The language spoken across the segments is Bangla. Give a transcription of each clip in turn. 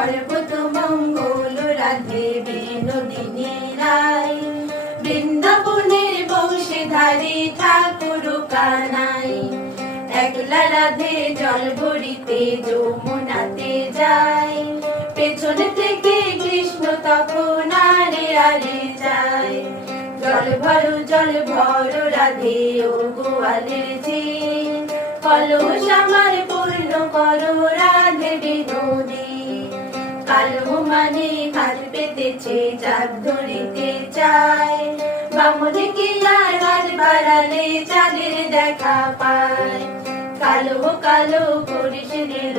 সর্বতমঙ্গল রাধে বিনোদিনী রায়, বৃন্দাবনের বংশীধারী ঠাকুর কানাই। একলা রাধে জল ভরিতে যমুনাতে যায়, পেছন থেকে কৃষ্ণ তখন আরে আরে যায়। জল ভরো রাধে ও গোয়ালের ঝিল, কলস আমার পূর্ণ করো রাধে বিনোদী। কালো মানে হাত পেতেছে চাঁদ ধরিতে চায়, বামনে কি আর হাত বাড়ালে চাঁদের দেখা পায়। কালো কালো করিস দিল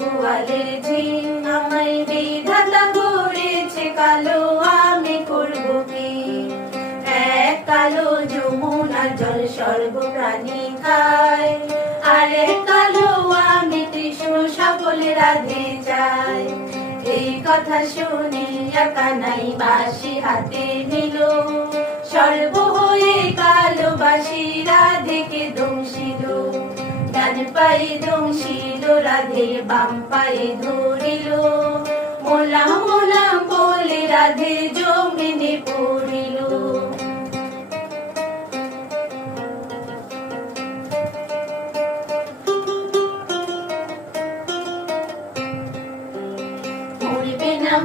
গোয়ালের ঝিল, আমায় বিধাতা করেছে কালো, আমি করব কি। এক কালো যমুনার জল সর্বপ্রাণী খায়, আর এক কালো আমি কৃষ্ণ সকল রাধে চাই। এই কথা শুনিয়া কানাই বাঁশি হাতে নিল, সর্ব হয়ে কালো বাঁশি রাধেকে দংশিল। ডান পায়ে দংশিল রাধে, বাম পায়ে ধরিল, মোলাম মোলাম বলে রাধে জমিনে পড়িল।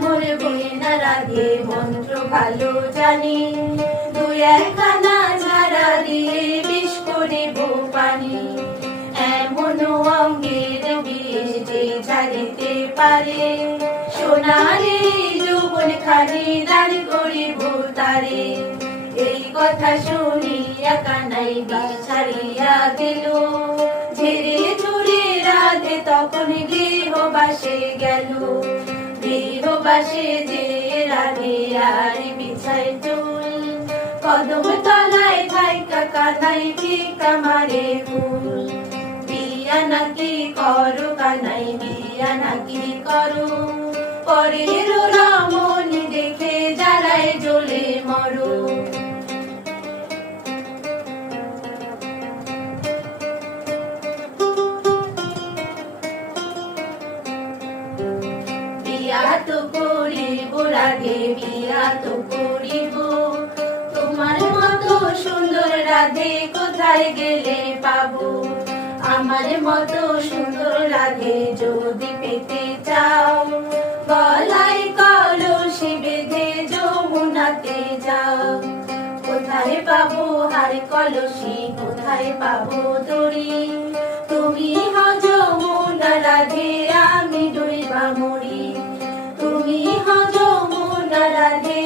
মরবে না রাধে মন্ত্র ভালো জানি, দুই একখানা ঝাড়া দিয়ে বিষ করিব পানি। এমন অঙ্গের বিষ যে ঝাড়িতে পারে, সোনারে যৌবন খানি দান করিব তারে। এই কথা শুনিয়া কানাই বিষ ছাড়িয়া দিল, ঝেড়ে ঝুড়ে রাধে তখন গৃহবাসে গেল। গৃহবাসে যে রাধে আর বিছাই চুল, কদম তলায় থাইকা কানাই ভিক্ষা মারে ফুল। বিয়া নাকি করো কানাই, বিয়া নাকি করো, পরের রমণী দেখে জ্বালায় জ্বলে মরো। বিয়া তো করিব রাধে, বিয়া তো করিব, তোমার মতো সুন্দর রাধে কোথায় গেলে পাবো। আমার মতো সুন্দর রাধে যদি পেতে চাও, গলায় কলসি বেঁধে যমুনাতে যাও। কোথায় পাবো হার কলসি, কোথায় পাবো দড়ি, তুমি হও যমুনা রাধে আমি ডুইবা মরি। তুমি হও যমুনা রাধে